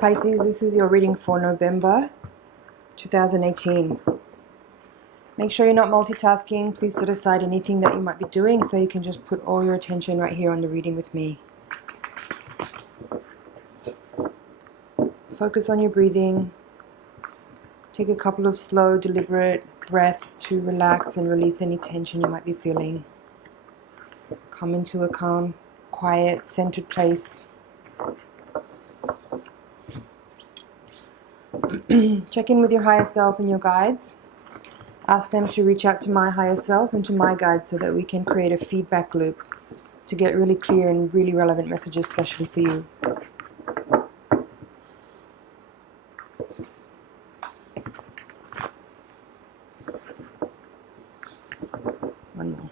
Pisces, this is your reading for November 2018. Make sure you're not multitasking. Please set aside anything that you might be doing so you can just put all your attention right here on the reading with me. Focus on your breathing. Take a couple of slow, deliberate breaths to relax and release any tension you might be feeling. Come into a calm, quiet, centered place. Check in with your higher self and your guides. Ask them to reach out to my higher self and to my guides so that we can create a feedback loop to get really clear and really relevant messages, especially for you. One more.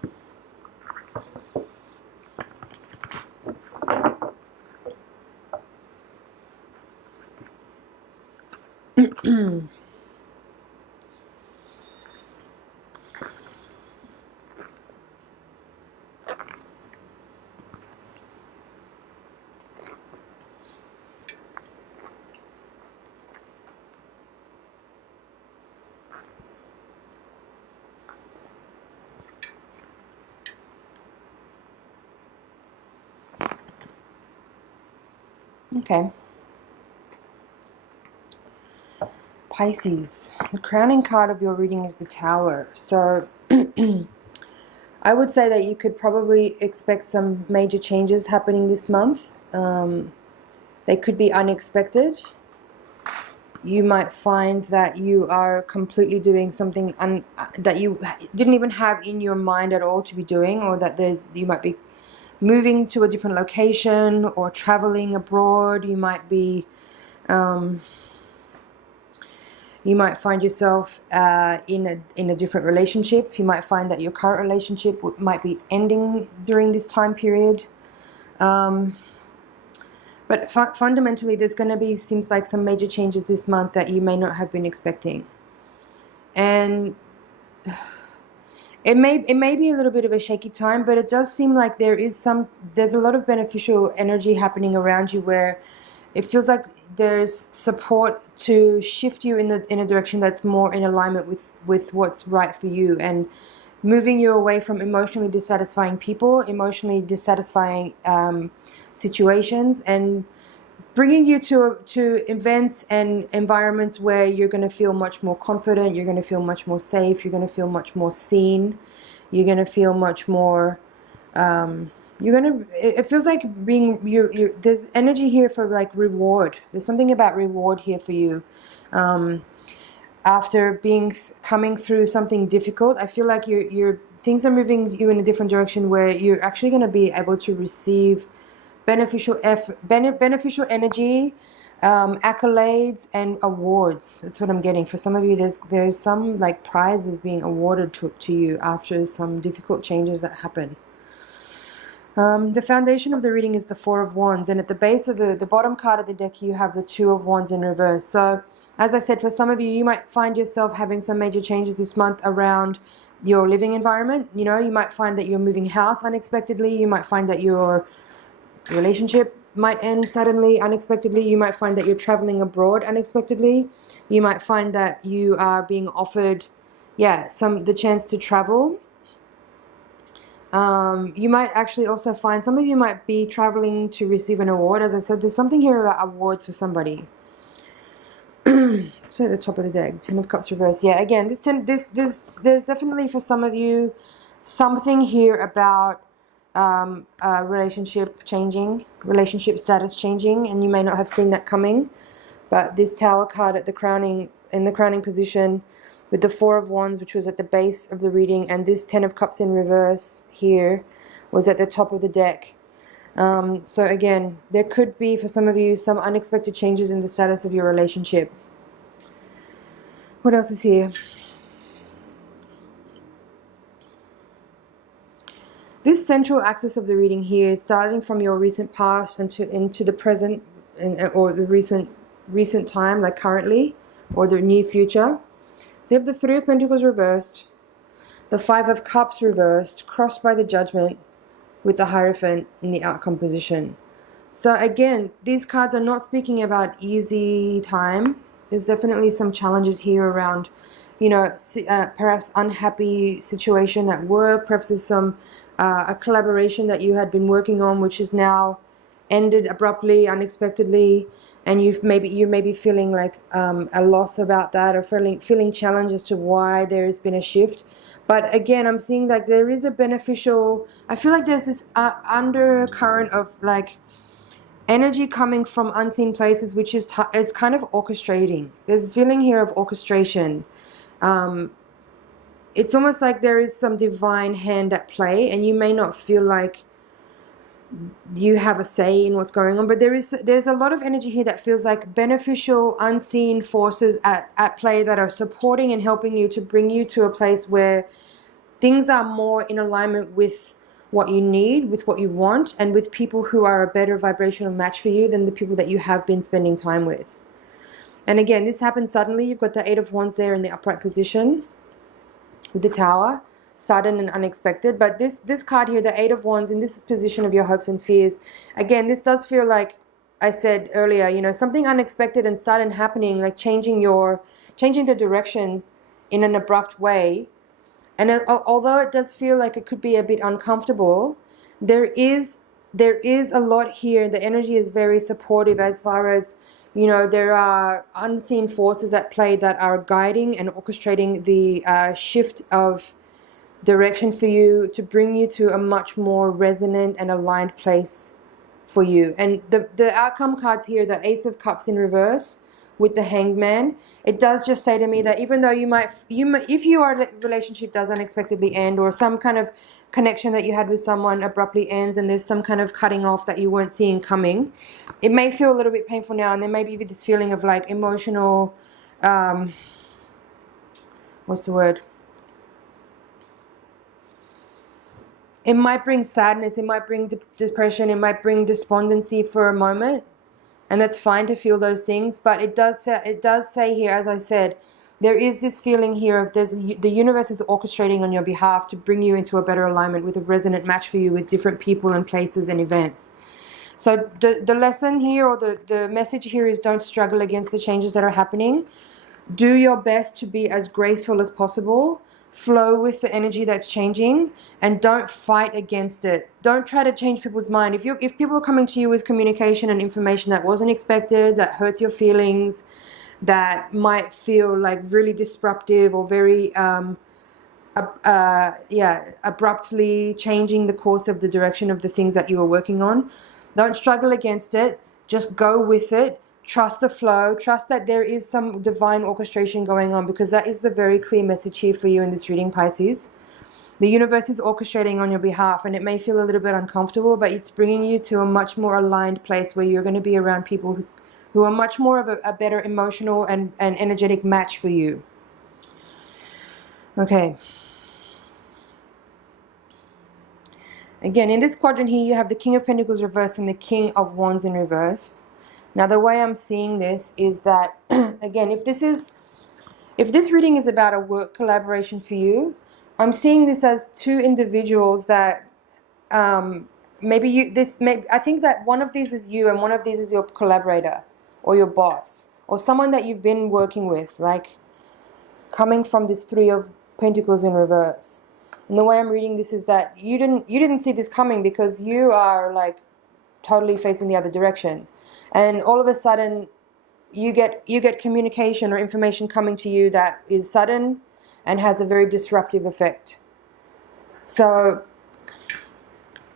Okay. Pisces, the crowning card of your reading is the Tower. So I would say that you could probably expect some major changes happening this month. They could be unexpected. You might find that you are completely doing something that you didn't even have in your mind at all to be doing, or that you might be moving to a different location or traveling abroad. You might be you might find yourself in a different relationship. You might find that your current relationship might be ending during this time period. But fundamentally, there's going to be, seems like, some major changes this month that you may not have been expecting. And it may be a little bit of a shaky time, but it does seem like there's a lot of beneficial energy happening around you, where it feels like there's support to shift you in a direction that's more in alignment with what's right for you, and moving you away from emotionally dissatisfying people, emotionally dissatisfying situations, and bringing you to events and environments where you're going to feel much more confident, you're going to feel much more safe, you're going to feel much more seen, you're going to feel much more it feels like there's energy here for like reward. There's something about reward here for you. After coming through something difficult, I feel like things are moving you in a different direction, where you're actually going to be able to receive beneficial energy, accolades and awards. That's what I'm getting. For some of you, there's some like prizes being awarded to you after some difficult changes that happen. The foundation of the reading is the Four of Wands, and at the base of the bottom card of the deck, you have the Two of Wands in reverse. So, as I said, for some of you, you might find yourself having some major changes this month around your living environment. You know, you might find that you're moving house unexpectedly. You might find that your relationship might end suddenly, unexpectedly. You might find that you're traveling abroad unexpectedly. You might find that you are being offered, the chance to travel. You might actually also find, some of you might be traveling to receive an award. As I said, there's something here about awards for somebody. So at the top of the deck, Ten of Cups reverse. Yeah, again, there's definitely for some of you something here about relationship changing, relationship status changing, and you may not have seen that coming. But this Tower card in the crowning position, with the Four of Wands, which was at the base of the reading, and this Ten of Cups in reverse here was at the top of the deck. So again, there could be, for some of you, some unexpected changes in the status of your relationship. What else is here? This central axis of the reading here, starting from your recent past into the present, or the recent time, like currently, or the near future. So you have the Three of Pentacles reversed, the Five of Cups reversed, crossed by the Judgment, with the Hierophant in the outcome position. So again, these cards are not speaking about easy time. There's definitely some challenges here around, you know, perhaps unhappy situation at work. Perhaps there's some a collaboration that you had been working on which is now ended abruptly, unexpectedly, and you may be feeling like a loss about that, or feeling challenged as to why there has been a shift. But again, I'm seeing like there is a beneficial, I feel like there's this undercurrent of like energy coming from unseen places, which is kind of orchestrating. There's this feeling here of orchestration. It's almost like there is some divine hand at play, and you may not feel like you have a say in what's going on, but there's a lot of energy here that feels like beneficial unseen forces at play that are supporting and helping you to bring you to a place where things are more in alignment with what you need, with what you want, and with people who are a better vibrational match for you than the people that you have been spending time with. And again, this happens suddenly. You've got the Eight of Wands there in the upright position with the Tower. Sudden and unexpected. But this card here, the Eight of Wands, in this position of your hopes and fears, again, this does feel like I said earlier, you know, something unexpected and sudden happening, like changing the direction in an abrupt way. And although it does feel like it could be a bit uncomfortable, there is a lot here. The energy is very supportive as far as, you know, there are unseen forces at play that are guiding and orchestrating the shift of direction for you to bring you to a much more resonant and aligned place for you. And the outcome cards here, the Ace of Cups in reverse with the Hanged Man, it does just say to me that even though you might if your relationship does unexpectedly end, or some kind of connection that you had with someone abruptly ends and there's some kind of cutting off that you weren't seeing coming, it may feel a little bit painful now, and there may be this feeling of like emotional what's the word? It might bring sadness, it might bring depression, it might bring despondency for a moment, and that's fine to feel those things. But it does say here, as I said, there is this feeling here of the universe is orchestrating on your behalf to bring you into a better alignment with a resonant match for you with different people and places and events. So the lesson here, or the message here, is don't struggle against the changes that are happening. Do your best to be as graceful as possible. Flow with the energy that's changing, and don't fight against it. Don't try to change people's mind. If people are coming to you with communication and information that wasn't expected, that hurts your feelings, that might feel like really disruptive or very abruptly changing the course of the direction of the things that you were working on, don't struggle against it. Just go with it. Trust the flow. Trust that there is some divine orchestration going on, because that is the very clear message here for you in this reading, Pisces. The universe is orchestrating on your behalf, and it may feel a little bit uncomfortable, but it's bringing you to a much more aligned place where you're going to be around people who are much more of a better emotional and energetic match for you. Okay. Again, in this quadrant here, you have the King of Pentacles reversed and the King of Wands in reverse. Now, the way I'm seeing this is that, again, if this reading is about a work collaboration for you, I'm seeing this as two individuals that I think that one of these is you and one of these is your collaborator or your boss or someone that you've been working with, like coming from this Three of Pentacles in reverse. And the way I'm reading this is that you didn't see this coming, because you are like totally facing the other direction. And all of a sudden, you get communication or information coming to you that is sudden and has a very disruptive effect. So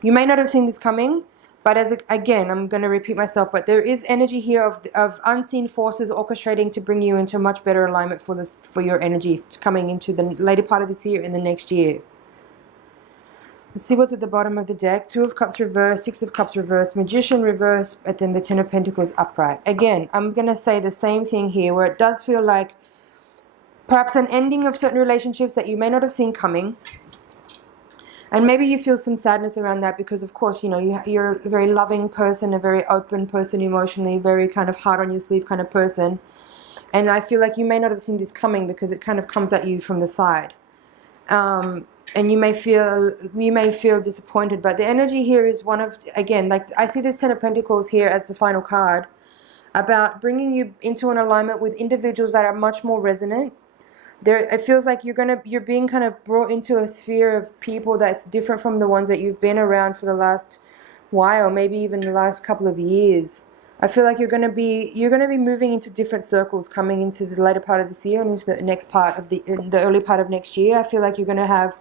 you may not have seen this coming, but again, I'm going to repeat myself, but there is energy here of unseen forces orchestrating to bring you into much better alignment for your energy coming into the later part of this year and the next year. Let's see what's at the bottom of the deck. Two of Cups reversed, Six of Cups reversed, Magician reversed, and then the Ten of Pentacles upright. Again, I'm going to say the same thing here, where it does feel like perhaps an ending of certain relationships that you may not have seen coming. And maybe you feel some sadness around that because, of course, you know, you're a very loving person, a very open person emotionally, very kind of heart on your sleeve kind of person. And I feel like you may not have seen this coming because it kind of comes at you from the side. and you may feel disappointed, but the energy here is one of, again, like I see this Ten of Pentacles here as the final card, about bringing you into an alignment with individuals that are much more resonant. It feels like you're being kind of brought into a sphere of people that's different from the ones that you've been around for the last while, maybe even the last couple of years. I feel like you're gonna be moving into different circles coming into the later part of this year and into the next part of the early part of next year. I feel like you're gonna have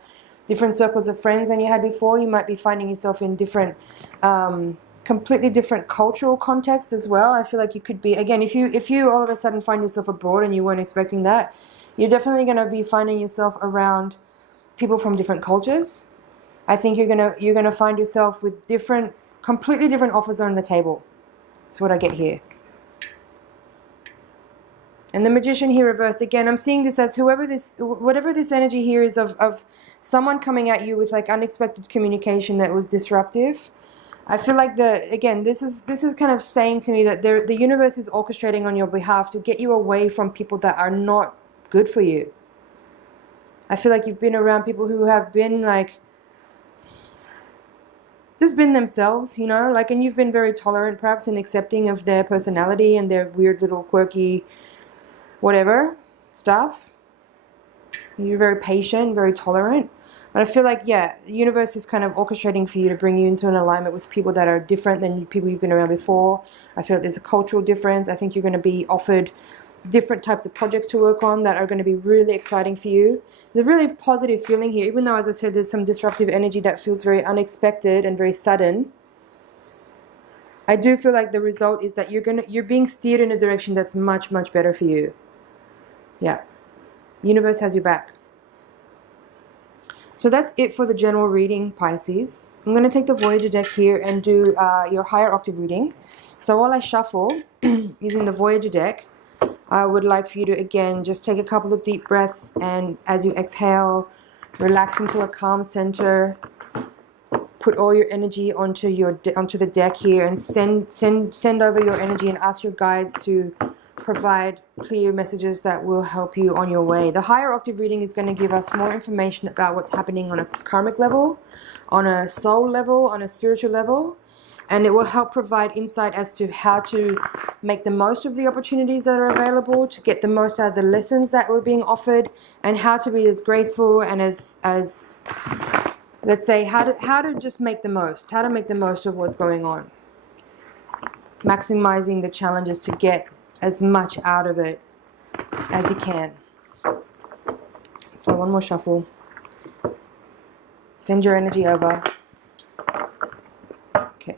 different circles of friends than you had before. You might be finding yourself in different completely different cultural contexts as well. I feel like you could be, again, if you all of a sudden find yourself abroad and you weren't expecting that, you're definitely going to be finding yourself around people from different cultures. I think you're gonna find yourself with completely different offers on the table. That's what I get here. And the Magician here reversed. Again, I'm seeing this as whatever this energy here is of someone coming at you with like unexpected communication that was disruptive. I feel like this is kind of saying to me that the universe is orchestrating on your behalf to get you away from people that are not good for you. I feel like you've been around people who have been like, just been themselves, you know, like, and you've been very tolerant perhaps and accepting of their personality and their weird little quirky whatever stuff. You're very patient, very tolerant. But I feel like, yeah, the universe is kind of orchestrating for you to bring you into an alignment with people that are different than people you've been around before. I feel like there's a cultural difference. I think you're going to be offered different types of projects to work on that are going to be really exciting for you. There's a really positive feeling here, even though, as I said, there's some disruptive energy that feels very unexpected and very sudden. I do feel like the result is that you're being steered in a direction that's much, much better for you. Yeah. Universe has your back. So that's it for the general reading, Pisces. I'm going to take the Voyager deck here and do your higher octave reading. So while I shuffle using the Voyager deck, I would like for you to, again, just take a couple of deep breaths, and as you exhale, relax into a calm center. Put all your energy onto the deck here and send over your energy and ask your guides to provide clear messages that will help you on your way. The higher octave reading is going to give us more information about what's happening on a karmic level, on a soul level, on a spiritual level, and it will help provide insight as to how to make the most of the opportunities that are available, to get the most out of the lessons that were being offered, and how to be as graceful and as let's say, how to just make the most, how to make the most of what's going on. Maximizing the challenges to get as much out of it as you can. So one more shuffle. Send your energy over. Okay.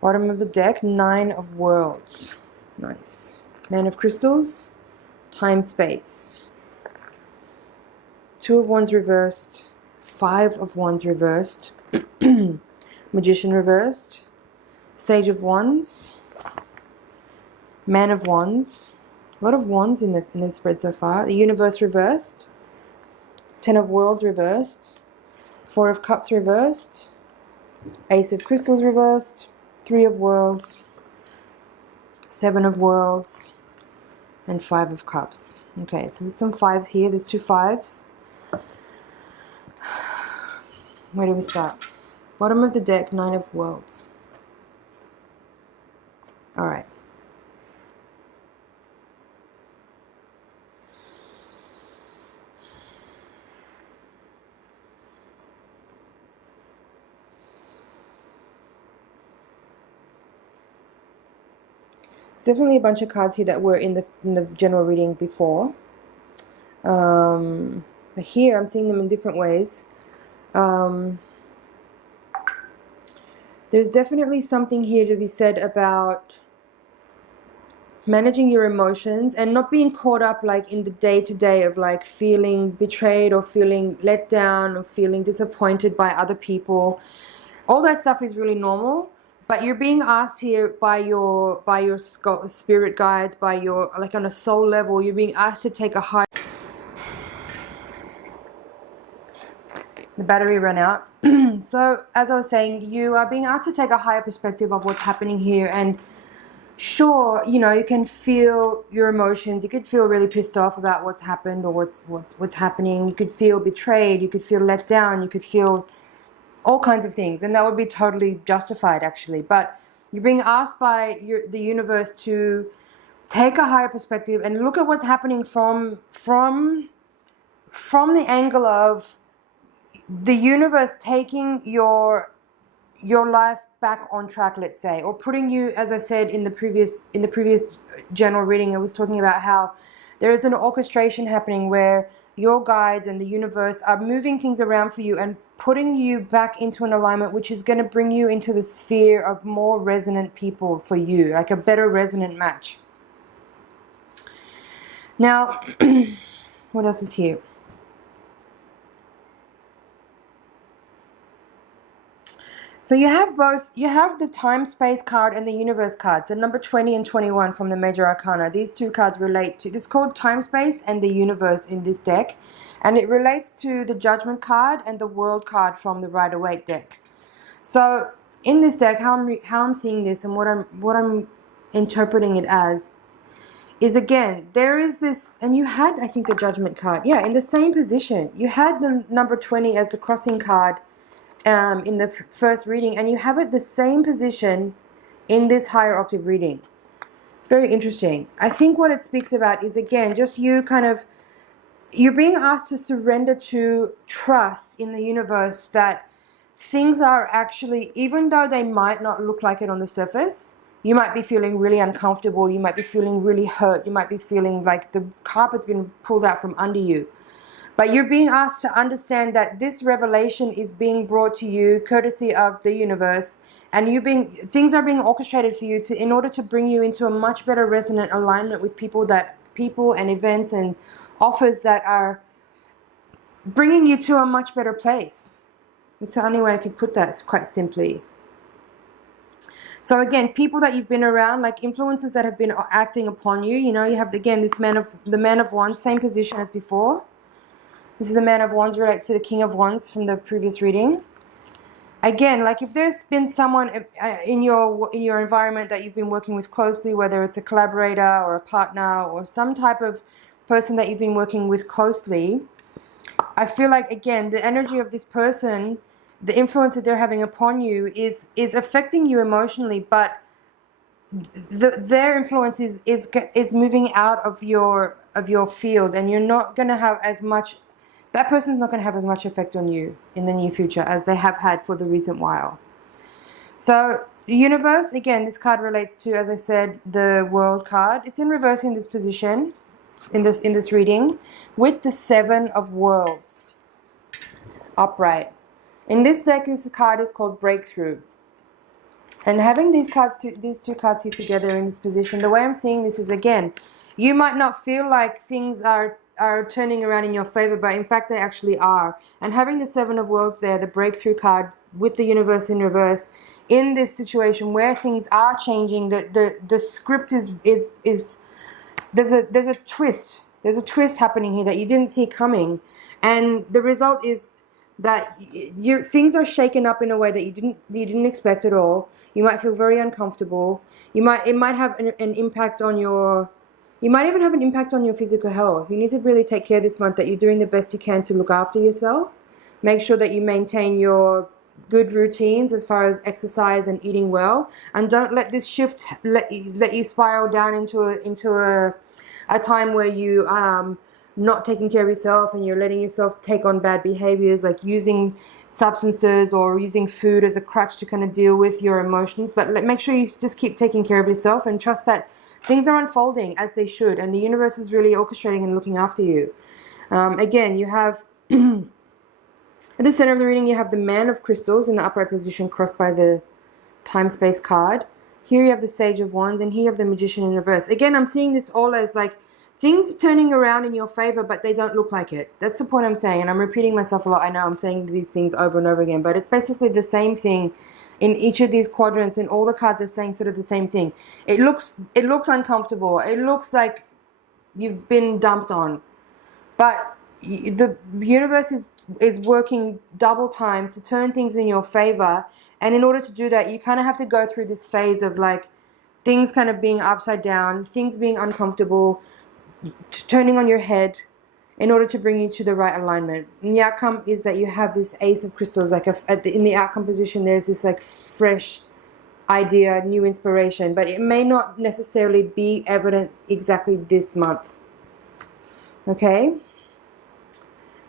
Bottom of the deck, 9 of Worlds. Nice. Man of Crystals, Time, Space. 2 of Wands reversed, 5 of Wands reversed, Magician reversed, Sage of Wands, Man of Wands, a lot of Wands in the spread so far, the Universe reversed, 10 of Worlds reversed, 4 of Cups reversed, Ace of Crystals reversed, 3 of Worlds, 7 of Worlds, and 5 of Cups. Okay, so there's some 5s here, there's 2 5s. Where do we start? Bottom of the deck, 9 of Worlds. Alright. There's definitely a bunch of cards here that were in the general reading before. But here I'm seeing them in different ways. There's definitely something here to be said about managing your emotions and not being caught up like in the day-to-day of like feeling betrayed or feeling let down or feeling disappointed by other people. All that stuff is really normal, but you're being asked here by your spirit guides, by your, like, on a soul level, you're being asked to take a high The battery ran out. So as I was saying, you are being asked to take a higher perspective of what's happening here. And sure, you know, you can feel your emotions. You could feel really pissed off about what's happened or what's happening. You could feel betrayed. You could feel let down. You could feel all kinds of things, and that would be totally justified, actually. But you're being asked by the universe to take a higher perspective and look at what's happening from the angle of the universe taking your life back on track, let's say, or putting you, as I said in the previous general reading, I was talking about how there is an orchestration happening where your guides and the universe are moving things around for you and putting you back into an alignment which is going to bring you into the sphere of more resonant people for you, like a better resonant match. Now, what else is here? So you have both, you have the time space card and the universe card. So number 20 and 21 from the major arcana. These two cards relate to, this is called time space and the universe in this deck. And it relates to the judgment card and the world card from the Rider-Waite deck. So in this deck, how I'm seeing this and what I'm interpreting it as is, again, there is this, and you had, I think, the judgment card. Yeah, in the same position. You had the number 20 as the crossing card in the first reading, and you have it the same position in this higher octave reading. It's very interesting. I think what it speaks about is, again, just you kind of, you're being asked to surrender to trust in the universe that things are actually, even though they might not look like it on the surface, you might be feeling really uncomfortable, you might be feeling really hurt, you might be feeling like the carpet's been pulled out from under you. But you're being asked to understand that this revelation is being brought to you courtesy of the universe, and things are being orchestrated for you in order to bring you into a much better resonant alignment with people and events and offers that are bringing you to a much better place. It's the only way I could put that, quite simply. So again, people that you've been around, like influences that have been acting upon you. You know, you have, again, the man of wands, same position as before. This is the Man of Wands, relates to the King of Wands from the previous reading. Again, like if there's been someone in your environment that you've been working with closely, whether it's a collaborator or a partner or some type of person that you've been working with closely, I feel like, again, the energy of this person, the influence that they're having upon you is affecting you emotionally, but their influence is moving out of your field, and you're not going to have as much. That person's not going to have as much effect on you in the near future as they have had for the recent while. So, the universe, again, this card relates to, as I said, the world card. It's in reverse in this position, in this reading, with the Seven of Worlds upright. In this deck, this card is called Breakthrough. And having these two cards here together in this position, the way I'm seeing this is, again, you might not feel like things are turning around in your favor, but in fact they actually are. And having the Seven of Worlds there, the breakthrough card with the universe in reverse, in this situation where things are changing, the script is there's a twist happening here that you didn't see coming, and the result is that things are shaken up in a way that you didn't expect at all. You might feel very uncomfortable. It might have an impact on your. You might even have an impact on your physical health. You need to really take care this month that you're doing the best you can to look after yourself. Make sure that you maintain your good routines as far as exercise and eating well, and don't let this shift let you spiral down into a time where you not taking care of yourself and you're letting yourself take on bad behaviors, like using substances or using food as a crutch to kind of deal with your emotions. But make sure you just keep taking care of yourself and trust that things are unfolding as they should, and the universe is really orchestrating and looking after you. Again, you have at the center of the reading, you have the Man of Crystals in the upright position, crossed by the time-space card. Here you have the Sage of Wands, and here you have the Magician in reverse. Again, I'm seeing this all as like things turning around in your favor, but they don't look like it. That's the point I'm saying, and I'm repeating myself a lot. I know I'm saying these things over and over again, but it's basically the same thing in each of these quadrants, and all the cards are saying sort of the same thing. It looks uncomfortable. It looks like you've been dumped on, but the universe is is working double time to turn things in your favor. And in order to do that, you kind of have to go through this phase of like things kind of being upside down, things being uncomfortable, turning on your head in order to bring you to the right alignment. And the outcome is that you have this Ace of Crystals, like in the outcome position, there's this like fresh idea, new inspiration, but it may not necessarily be evident exactly this month. Okay,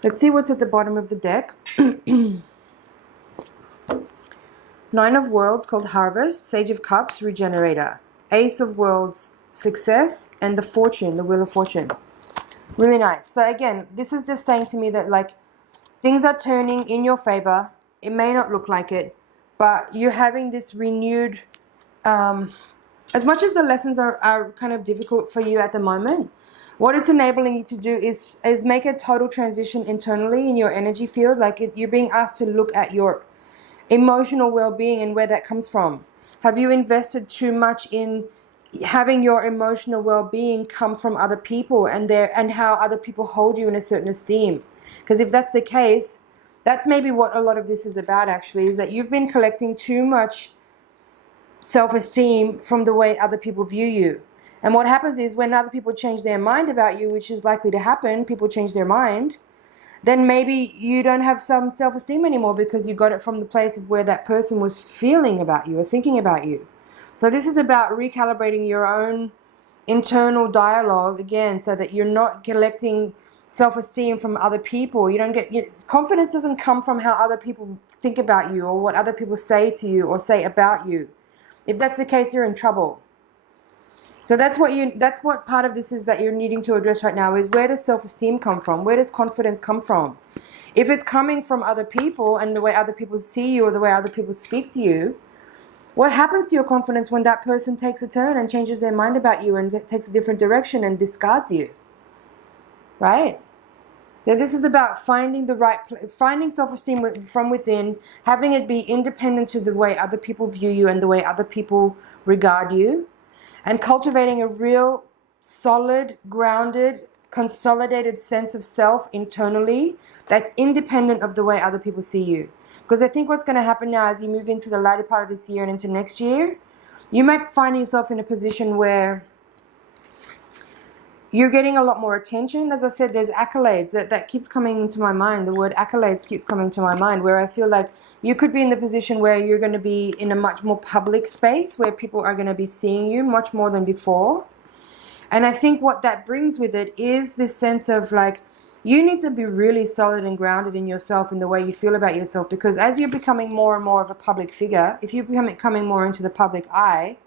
let's see what's at the bottom of the deck. Nine of Worlds called Harvest, Sage of Cups, Regenerator, Ace of Worlds, Success, and the Fortune, the Wheel of Fortune. Really nice. So again, this is just saying to me that like things are turning in your favor. It may not look like it, but you're having this renewed, as much as the lessons are kind of difficult for you at the moment, what it's enabling you to do is make a total transition internally in your energy field. Like you're being asked to look at your emotional well-being and where that comes from. Have you invested too much in having your emotional well-being come from other people and how other people hold you in a certain esteem? Because if that's the case, that may be what a lot of this is about actually, is that you've been collecting too much self-esteem from the way other people view you. And what happens is when other people change their mind about you, which is likely to happen, people change their mind, then maybe you don't have some self-esteem anymore because you got it from the place of where that person was feeling about you or thinking about you. So this is about recalibrating your own internal dialogue again, so that you're not collecting self-esteem from other people. You don't get confidence doesn't come from how other people think about you or what other people say to you or say about you. If that's the case, you're in trouble. So that's what part of this is that you're needing to address right now, is where does self-esteem come from? Where does confidence come from? If it's coming from other people and the way other people see you or the way other people speak to you, what happens to your confidence when that person takes a turn and changes their mind about you and takes a different direction and discards you? Right? So this is about finding finding self-esteem from within, having it be independent to the way other people view you and the way other people regard you, and cultivating a real solid, grounded, consolidated sense of self internally that's independent of the way other people see you. Because I think what's going to happen now as you move into the latter part of this year and into next year, you might find yourself in a position where you're getting a lot more attention. As I said, there's accolades. That keeps coming into my mind. The word accolades keeps coming to my mind, where I feel like you could be in the position where you're going to be in a much more public space where people are going to be seeing you much more than before. And I think what that brings with it is this sense of like, you need to be really solid and grounded in yourself and the way you feel about yourself, because as you're becoming more and more of a public figure, if you're coming more into the public eye,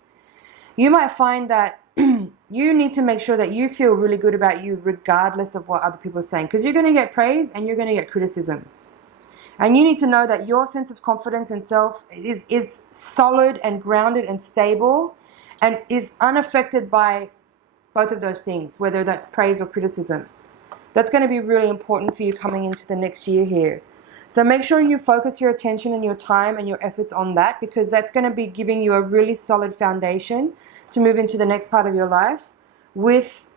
you might find that you need to make sure that you feel really good about you regardless of what other people are saying, because you're going to get praise and you're going to get criticism. And you need to know that your sense of confidence and self is solid and grounded and stable and is unaffected by both of those things, whether that's praise or criticism. That's going to be really important for you coming into the next year here. So make sure you focus your attention and your time and your efforts on that, because that's going to be giving you a really solid foundation to move into the next part of your life with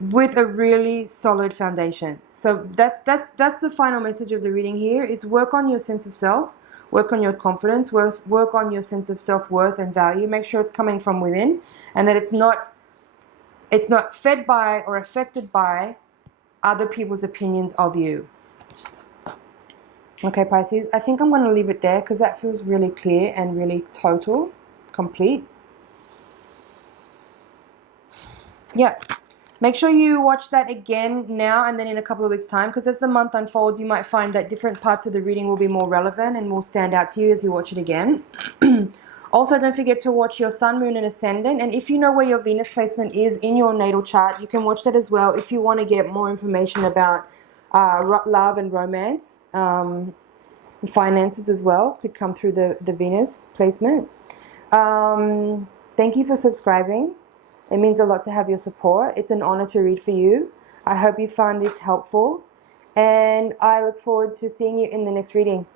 a really solid foundation. So that's the final message of the reading here, is work on your sense of self, work on your confidence, work on your sense of self-worth and value. Make sure it's coming from within and that it's not fed by or affected by other people's opinions of you. Okay, Pisces, I think I'm going to leave it there because that feels really clear and really total, complete. Yeah, make sure you watch that again now and then in a couple of weeks' time, because as the month unfolds, you might find that different parts of the reading will be more relevant and will stand out to you as you watch it again. Also, don't forget to watch your sun, moon, and ascendant. And if you know where your Venus placement is in your natal chart, you can watch that as well if you want to get more information about love and romance. Finances as well could come through the Venus placement. Thank you for subscribing. It means a lot to have your support. It's an honor to read for you. I hope you found this helpful, and I look forward to seeing you in the next reading.